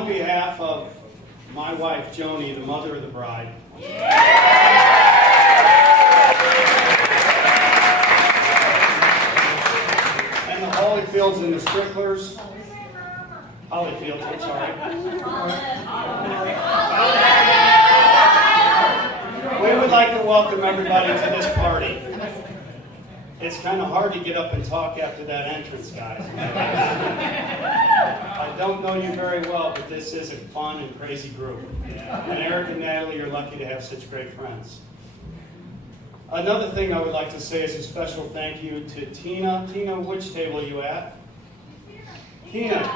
on behalf of my wife, Joni, the mother of the bride, and the Holyfields and the Stricklers, Holyfields, I'm sorry. We would like to welcome everybody to this party. It's kind of hard to get up and talk after that entrance, guys. I don't know you very well, but this is a fun and crazy group. And Eric and Natalie are lucky to have such great friends. Another thing I would like to say is a special thank you to Tina. Tina, which table are you at? Tina.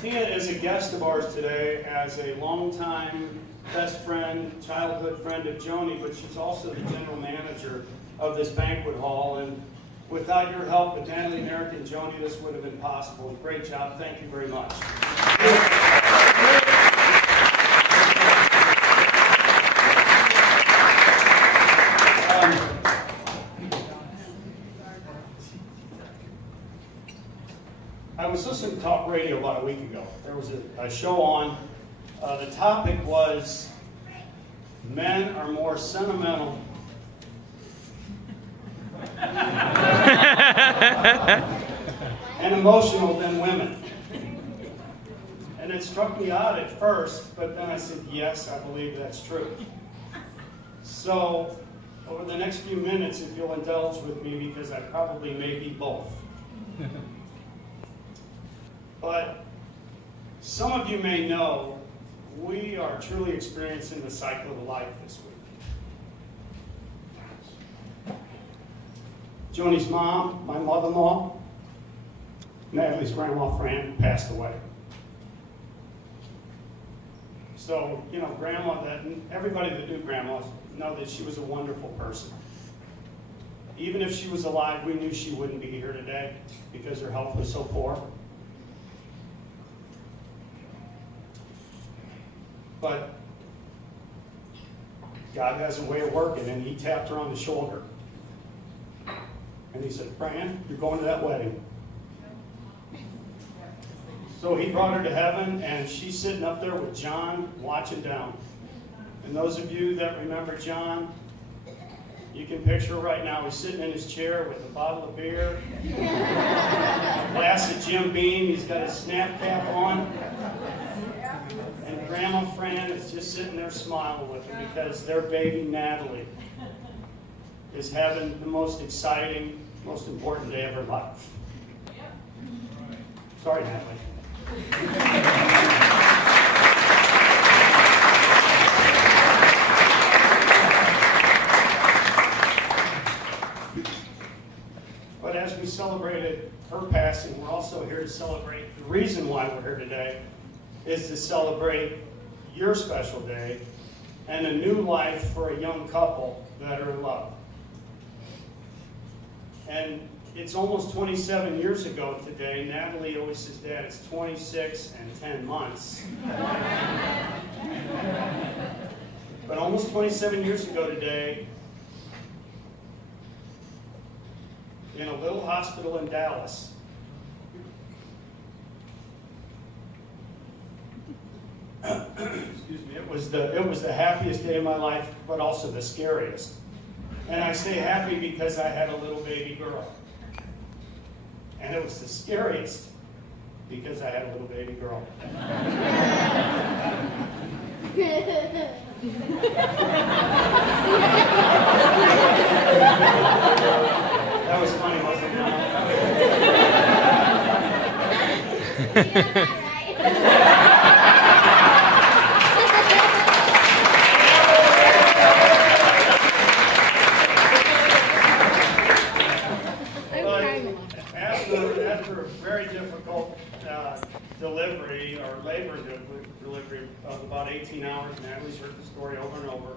Tina is a guest of ours today as a longtime best friend, childhood friend of Joni, but she's also the general manager of this banquet hall. And without your help, with Natalie and Eric and Joni, this would have been possible. Great job. Thank you very much. I was listening to talk radio about a week ago. There was a show on. The topic was men are more sentimental and emotional than women. And it struck me odd at first, but then I said, yes, I believe that's true. So over the next few minutes, if you'll indulge with me, because I probably may be both. But some of you may know we are truly experiencing the cycle of life this week. Joni's mom, my mother-in-law, Natalie's grandma Fran, passed away. So, grandma, everybody that knew grandma know that she was a wonderful person. Even if she was alive, we knew she wouldn't be here today because her health was so poor. But God has a way of working, and he tapped her on the shoulder. And he said, Fran, you're going to that wedding. So he brought her to heaven, and she's sitting up there with John watching down. And those of you that remember John, you can picture right now, he's sitting in his chair with a bottle of beer, a glass of Jim Beam, he's got his snap cap on. And Grandma Fran is just sitting there smiling with her because their baby Natalie is having the most exciting, most important day of her life. Sorry, Natalie. But as we celebrated her passing, we're also here to celebrate the reason why we're here today is to celebrate your special day and a new life for a young couple that are in love. And it's almost 27 years ago today. Natalie always says, Dad, it's 26 and 10 months. But almost 27 years ago today, in a little hospital in Dallas, excuse me, it was the happiest day of my life, but also the scariest. And I say happy because I had a little baby girl. And it was the scariest because I had a little baby girl. That was funny, wasn't it? After a very difficult delivery or labor delivery of about 18 hours, Natalie's heard the story over and over.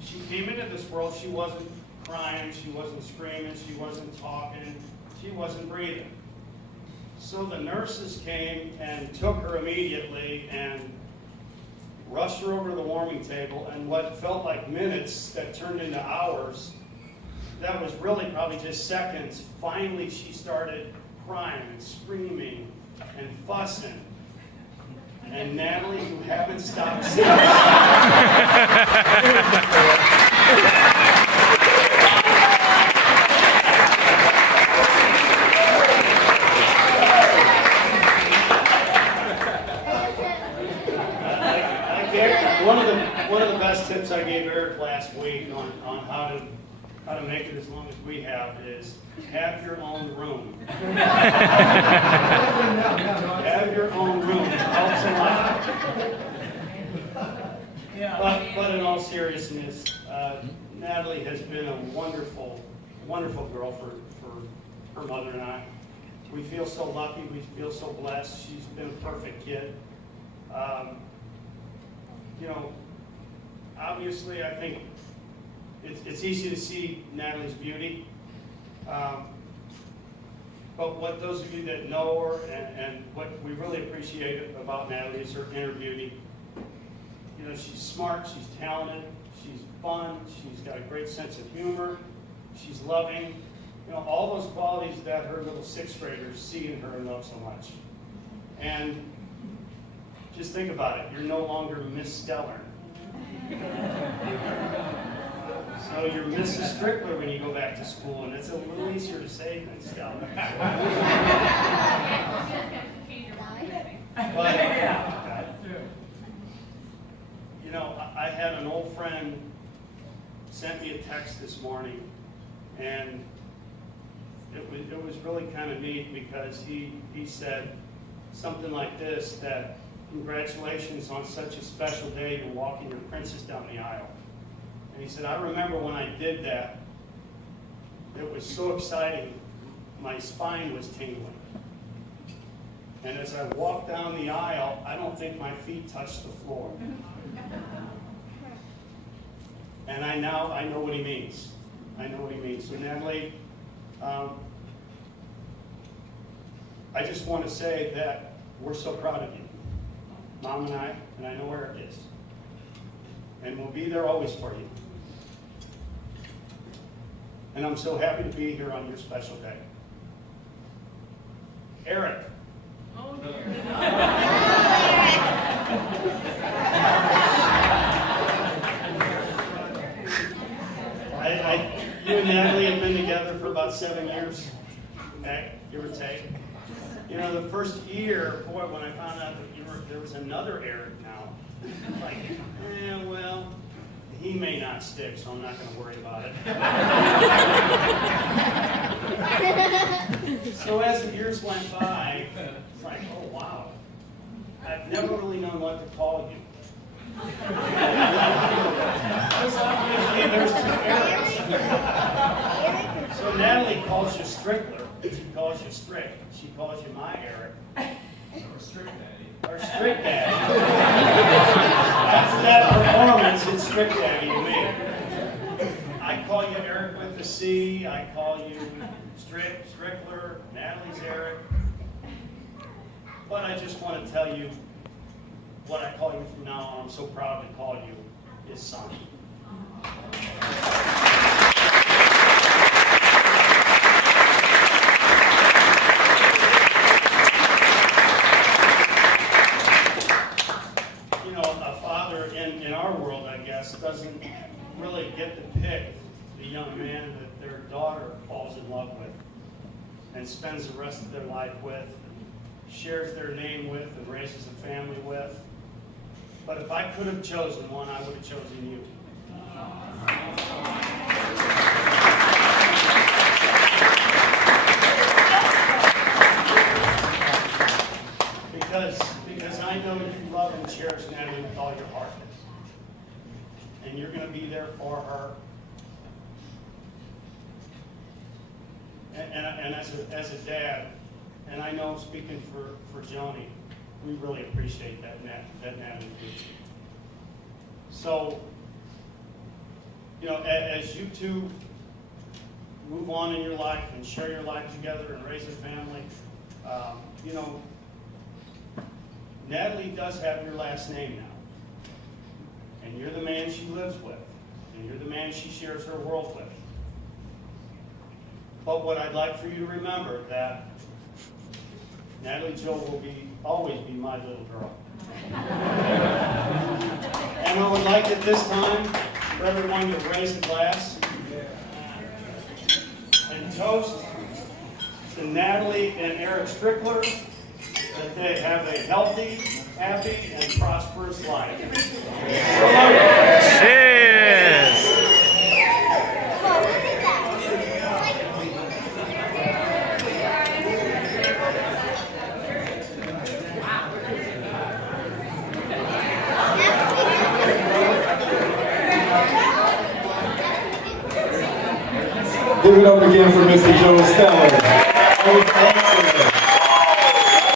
She came into this world, she wasn't crying, she wasn't screaming, she wasn't talking, she wasn't breathing. So the nurses came and took her immediately and rushed her over to the warming table, and what felt like minutes that turned into hours, that was really probably just seconds, finally she started crying and screaming and fussing. And Natalie, who haven't stopped since. One of the best tips I gave Eric last week on how to make it as long as we have is have your own room. Have your own room. It helps a lot. But in all seriousness, Natalie has been a wonderful, wonderful girl for her mother and I. We feel so lucky. We feel so blessed. She's been a perfect kid. Obviously, I think it's easy to see Natalie's beauty. But what those of you that know her and what we really appreciate about Natalie is her inner beauty. She's smart, she's talented, she's fun, she's got a great sense of humor, she's loving. All those qualities that her little sixth graders see in her and love so much. And just think about it, you're no longer Miss Stellern. So you're Mrs. Strickler when you go back to school, and it's a little easier to say than Stellern. I had an old friend sent me a text this morning, and it was really kind of neat because he said something like this, that congratulations on such a special day, you're walking your princess down the aisle. And he said, I remember when I did that, it was so exciting, my spine was tingling. And as I walked down the aisle, I don't think my feet touched the floor. And I know what he means. I know what he means. So Natalie, I just want to say that we're so proud of you. Mom and I know Eric is. And we'll be there always for you. And I'm so happy to be here on your special day. Eric. Oh, dear. You and Natalie have been together for about 7 years, okay, give or take. The first year, boy, when I found out that there was another Eric now, like, well, he may not stick, so I'm not going to worry about it. So as the years went by, it's like, oh, wow. I've never really known what to call you. There's two Erics. So Natalie calls you Strickler. She calls you Strick. She calls you my Eric. Or Strick Daddy. Or Strick Daddy. After that performance, it's Strick Daddy to me. I call you Eric with a C. I call you Strickler. Natalie's Eric. But I just want to tell you what I call you from now on. I'm so proud to call you his son. A father in our world, I guess, doesn't really get to pick the young man that their daughter falls in love with and spends the rest of their life with, shares their name with, and raises a family with. But if I could have chosen one, I would have chosen you. Because I know you love and cherish Natalie with all your heart. And you're going to be there for her. And as a dad, and I know speaking for Joni, we really appreciate that Natalie too. So, as you two move on in your life and share your life together and raise a family, Natalie does have your last name now. And you're the man she lives with. And you're the man she shares her world with. But what I'd like for you to remember that Natalie Jo will always be my little girl. And I would like at this time for everyone to raise a glass and toast to Natalie and Eric Strickler, that they have a healthy, happy, and prosperous life. Cheers! Give it up again for Mr. Joe Stellern.